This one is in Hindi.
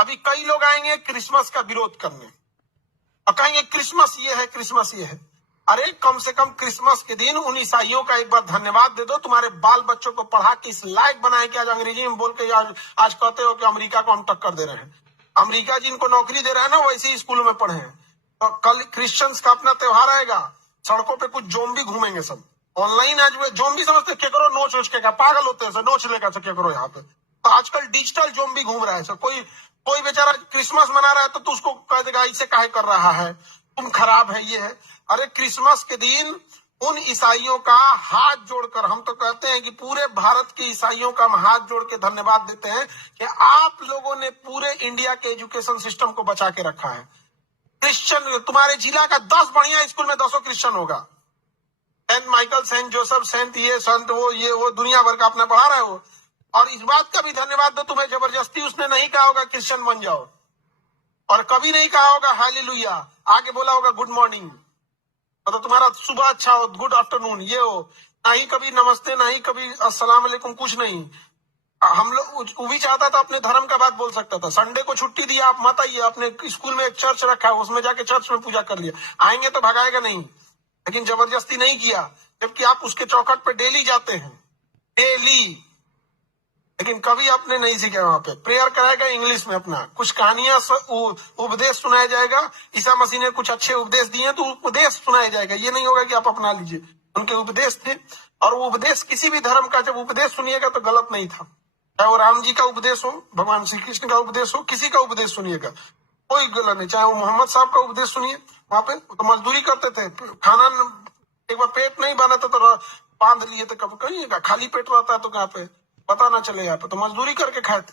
अभी कई लोग आएंगे क्रिसमस का विरोध करने और कहेंगे क्रिसमस ये है, क्रिसमस ये है। अरे कम से कम क्रिसमस के दिन उन ईसाइयों का एक बार धन्यवाद दे दो। तुम्हारे बाल बच्चों को पढ़ा के इस लायक बनाए कि आज अंग्रेजी में बोल के आज कहते हो कि अमेरिका को हम टक्कर दे रहे हैं। अमेरिका जिनको नौकरी दे रहा है ना, वैसे ही स्कूलों में पढ़े हैं। तो कल क्रिश्चियंस का अपना त्योहार आएगा, सड़कों पे कुछ जोम्बी घूमेंगे सब। ऑनलाइन आज वे जोम्बी समझते क्या करो, नोच वोच के पागल होते हैं, नोच लेगा क्या करो यहाँ पे। तो आजकल डिजिटल जोम्बी घूम रहा है सर। कोई बेचारा क्रिसमस मना रहा है तो उसको कह देगा इसे काहे कर रहा है, तुम खराब है, ये है। अरे क्रिसमस के दिन उन ईसाइयों का हाथ जोड़कर, हम तो कहते हैं कि पूरे भारत के ईसाइयों का हम हाथ जोड़ के धन्यवाद देते हैं कि आप लोगों ने पूरे इंडिया के एजुकेशन सिस्टम को बचा के रखा है। क्रिश्चियन तुम्हारे जिला का 10 बढ़िया स्कूल में 10 क्रिश्चियन होगा। Saint Michael, saint Joseph, saint ये संत वो दुनिया भर का अपना पढ़ा रहा है वो। और इस बात का भी धन्यवाद दो, तुम्हें जबरदस्ती उसने नहीं कहा होगा क्रिश्चियन बन जाओ, और कभी नहीं कहा होगा हालेलुया, आगे बोला होगा गुड मॉर्निंग, मतलब तुम्हारा सुबह अच्छा हो, गुड आफ्टरनून ये हो, ना ही कभी नमस्ते, ना ही कभी अस्सलाम वालेकुम, कुछ नहीं। हम लोग वो भी चाहता था अपने धर्म का बात बोल सकता था। संडे को छुट्टी दी, आप मत आइए, अपने स्कूल में एक चर्च रखा है उसमें जाके चर्च में पूजा कर लिया, आएंगे तो भगाएगा नहीं, लेकिन जबरदस्ती नहीं किया, जबकि आप उसके चौखट पे डेली जाते हैं, डेली। लेकिन कभी आपने नहीं सीखा। वहां पे प्रेयर कराएगा इंग्लिश में, अपना कुछ कहानियां उपदेश सुनाया जाएगा। ईसा मसीह ने कुछ अच्छे उपदेश दिए तो उपदेश सुनाया जाएगा, ये नहीं होगा कि आप अपना लीजिए। उनके उपदेश थे, और वो उपदेश किसी भी धर्म का जब उपदेश सुनिएगा तो गलत नहीं था, चाहे वो राम जी का उपदेश हो, भगवान श्री कृष्ण का उपदेश हो, किसी का उपदेश सुनिएगा, कोई गलत नहीं। चाहे वो मोहम्मद साहब का उपदेश सुनिए, वहां पे तो मजदूरी करते थे, खाना एक बार पेट नहीं बना था तो बांध लिए थे, कभी कहीं खाली पेट रहता है तो कहाँ पे पता ना चले, यहाँ पे तो मजदूरी करके खाए थे।